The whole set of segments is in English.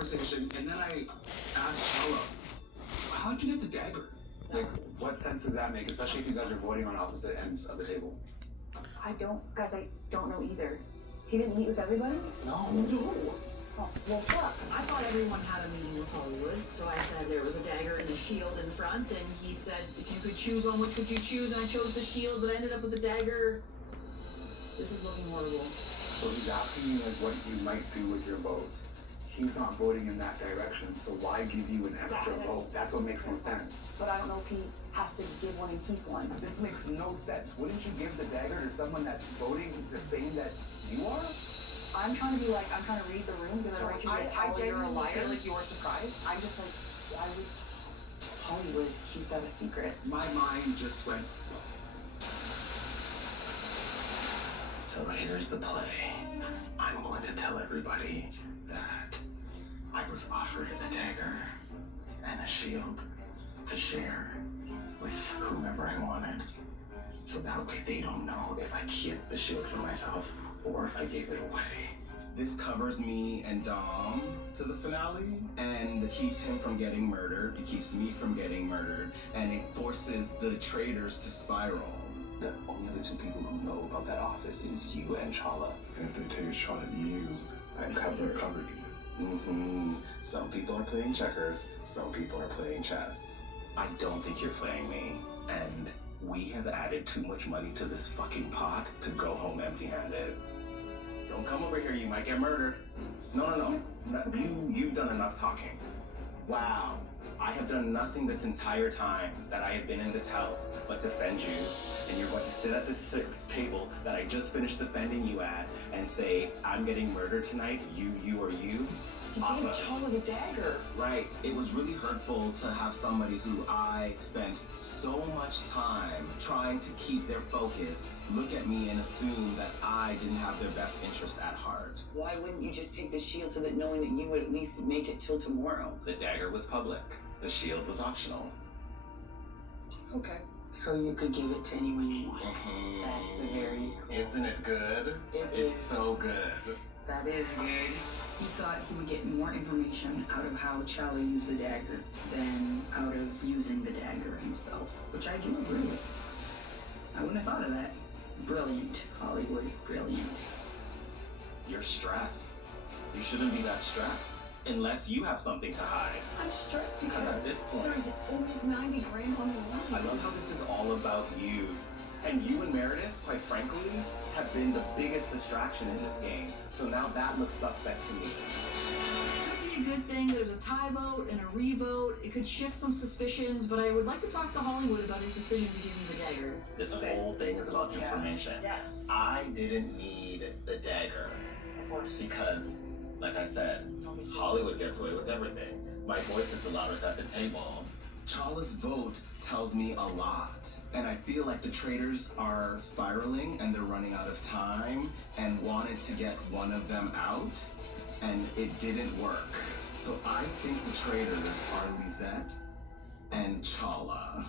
conversation, and then I asked Chella, how'd you get the dagger? Like, what sense does that make, especially if you guys are voting on opposite ends of the table? I don't know either. He didn't meet with everybody? No. Oh, well, fuck. I thought everyone had a meeting with Hollywood, so I said there was a dagger and a shield in front, and he said, if you could choose one, which would you choose? And I chose the shield, but I ended up with the dagger. This is looking horrible. So he's asking you like what you might do with your vote. He's not voting in that direction, so why give you an extra vote? That's what makes no sense. But I don't know if he has to give one and keep one. This makes no sense. Wouldn't you give the dagger to someone that's voting the same that you are? I'm trying to read the room because I want you to get Charlie, you're a liar. I feel like you were surprised. I'm just like, why would Hollywood keep that a secret? My mind just went, So here's the play. I'm going to tell everybody that I was offered a dagger and a shield to share with whomever I wanted. So that way they don't know if I kept the shield for myself or if I gave it away. This covers me and Dom to the finale, and it keeps him from getting murdered, it keeps me from getting murdered, and it forces the traitors to spiral. The only other two people who know about that office is you and Chala. And if they take a shot at you, I'm covered you. Some people are playing checkers, some people are playing chess. I don't think you're playing me, and we have added too much money to this fucking pot to go home empty-handed. Don't come over here, you might get murdered. No. You've done enough talking. Wow. I have done nothing this entire time that I have been in this house but defend you, and you're going to sit at this table that I just finished defending you at and say, I'm getting murdered tonight, you or you? You gave Chala the dagger. Right. It was really hurtful to have somebody who I spent so much time trying to keep their focus look at me and assume that I didn't have their best interest at heart. Why wouldn't you just take the shield so that knowing that you would at least make it till tomorrow? The dagger was public. The shield was optional. Okay. So you could give it to anyone you want. That's very cool. Isn't it good? It's so good. That is good. He thought he would get more information out of how Chala used the dagger than out of using the dagger himself, which I do agree with. I wouldn't have thought of that. Brilliant, Hollywood, brilliant. You're stressed. You shouldn't be that stressed. Unless you have something to hide. I'm stressed Because because at this point, there's almost 90 grand on the I line. love how this is all about you. And you and Meredith, quite frankly, have been the biggest distraction in this game. So now that looks suspect to me. It could be a good thing. There's a tie vote and a re-vote. It could shift some suspicions, but I would like to talk to Hollywood about his decision to give me the dagger. This whole thing is about information. Yes. I didn't need the dagger. Of course. Because, like I said, Hollywood gets away with everything. My voice is the loudest at the table. Chala's vote tells me a lot, and I feel like the traitors are spiraling and they're running out of time and wanted to get one of them out, and it didn't work. So I think the traitors are Lisette and Chala.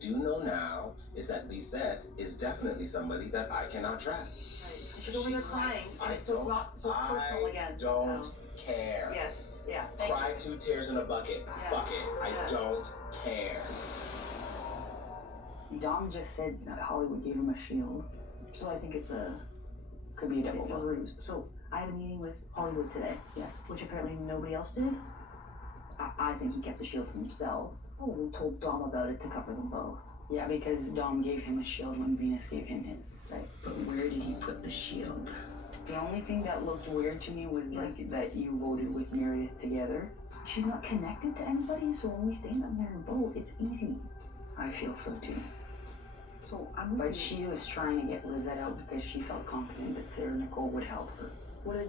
Do you know now is that Lisette is definitely somebody that I cannot trust. She's over there crying, so it's personal again. I don't care. Yes, yeah, thank Cry you. 2 tears in a bucket. Yeah. Fuck it. I don't care. Dom just said that Hollywood gave him a shield. So I think it's a Could be a double. ruse. So I had a meeting with Hollywood today, which apparently nobody else did. I think he kept the shield for himself. Oh, we told Dom about it to cover them both. Yeah, because Dom gave him a shield when Venus gave him his. Right. But where did he put the shield? The only thing that looked weird to me was like that you voted with Meredith together. She's not connected to anybody, so when we stand up there and vote, it's easy. I feel so too. So I'm But she was trying to get Lisette out because she felt confident that Sarah Nicole would help her.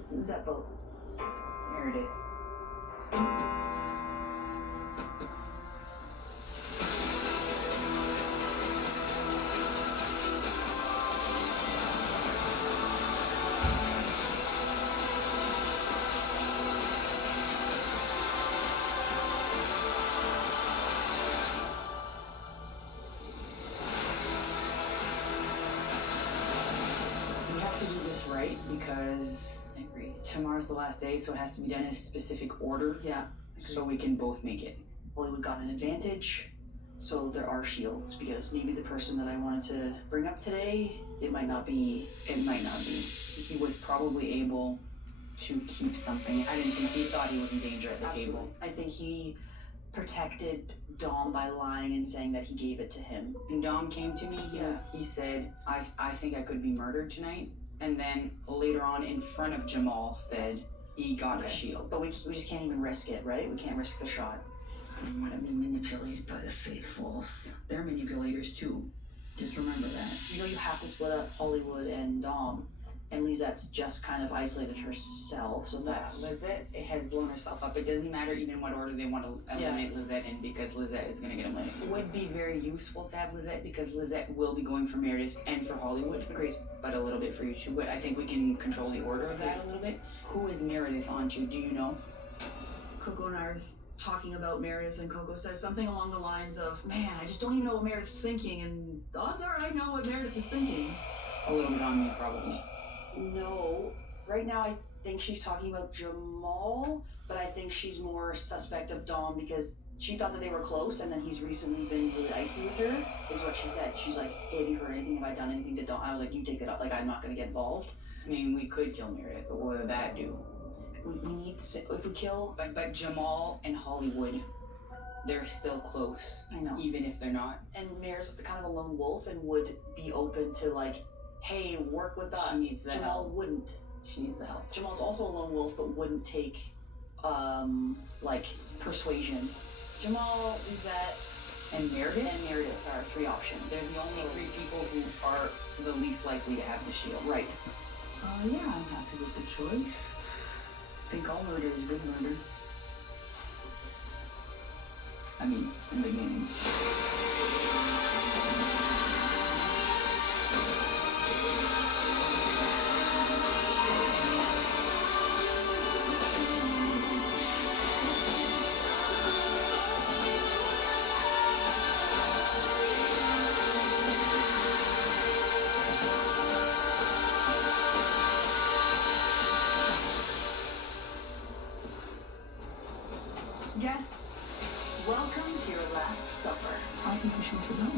who's that vote? Meredith. We have to do this right because I agree. tomorrow's the last day, so it has to be done in a specific order. Yeah. So we can both make it. Hollywood got an advantage, so there are shields, because maybe the person that I wanted to bring up today, it might not be. It might not be. He was probably able to keep something. I didn't think he thought he was in danger at the table. I think he protected Dom by lying and saying that he gave it to him. When Dom came to me, he said, I think I could be murdered tonight. And then later on in front of Jamal said he got a shield. But we just can't even risk it, right? We can't risk the shot. I don't want to be manipulated by the faithfuls. They're manipulators too. Just remember that. You know you have to split up Hollywood and Dom. And Lizette's just kind of isolated herself, so that's... Lizette has blown herself up. It doesn't matter even what order they want to eliminate Lizette in, because Lizette is going to get eliminated. It would be very useful to have Lizette, because Lizette will be going for Meredith and for Hollywood. Agreed. But a little bit for you two. But I think we can control the order of that a little bit. Who is Meredith on to? Do you know? Coco and I are talking about Meredith, and Coco says something along the lines of, man, I just don't even know what Meredith's thinking, and the odds are I know what Meredith is thinking. A little bit on me, probably. No. Right now, I think she's talking about Jamal, but I think she's more suspect of Dom because she thought that they were close, and then he's recently been really icy with her, is what she said. She's like, hey, have you heard anything? Have I done anything to Dom? I was like, you take it up. Like, I'm not going to get involved. I mean, we could kill Meredith, but what would that do? We need to, if we kill... But Jamal and Hollywood, they're still close. I know. Even if they're not. And Mare's kind of a lone wolf and would be open to, like, hey, work with us. She needs the Jamal help. Wouldn't. She needs the help. Jamal's also a lone wolf, but wouldn't take, like, persuasion. Jamal, Lizette, And Meredith? and Meredith are 3 options. They're the only 3 people who are the least likely to have the shield. Right. Yeah, I'm happy with the choice. I think all murder is good murder. I mean, in the beginning. Guests, welcome to your Last Supper. I think we should go.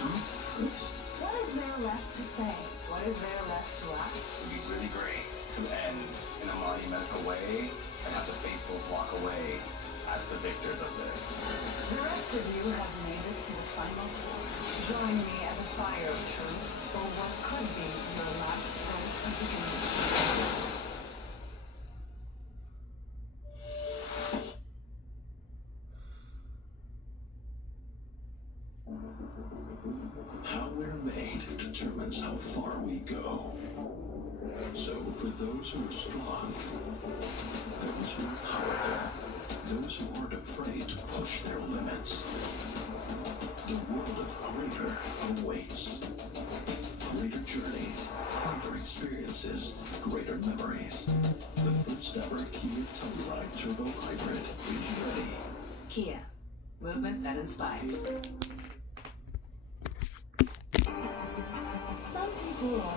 Dom first. What is there left to say? What is there left to ask? It would be really great to end in a monumental way and have the faithfuls walk away as the victors of this. The rest of you have made it to the final four. Join me at the fire of truth for what could be your last vote of the evening. How we're made determines how far we go. So for those who are strong, those who are powerful, those who aren't afraid to push their limits, the world of greater awaits. Greater journeys, greater experiences, greater memories. The first ever Kia Telluride Turbo Hybrid is ready. Kia. Movement that inspires. Some people are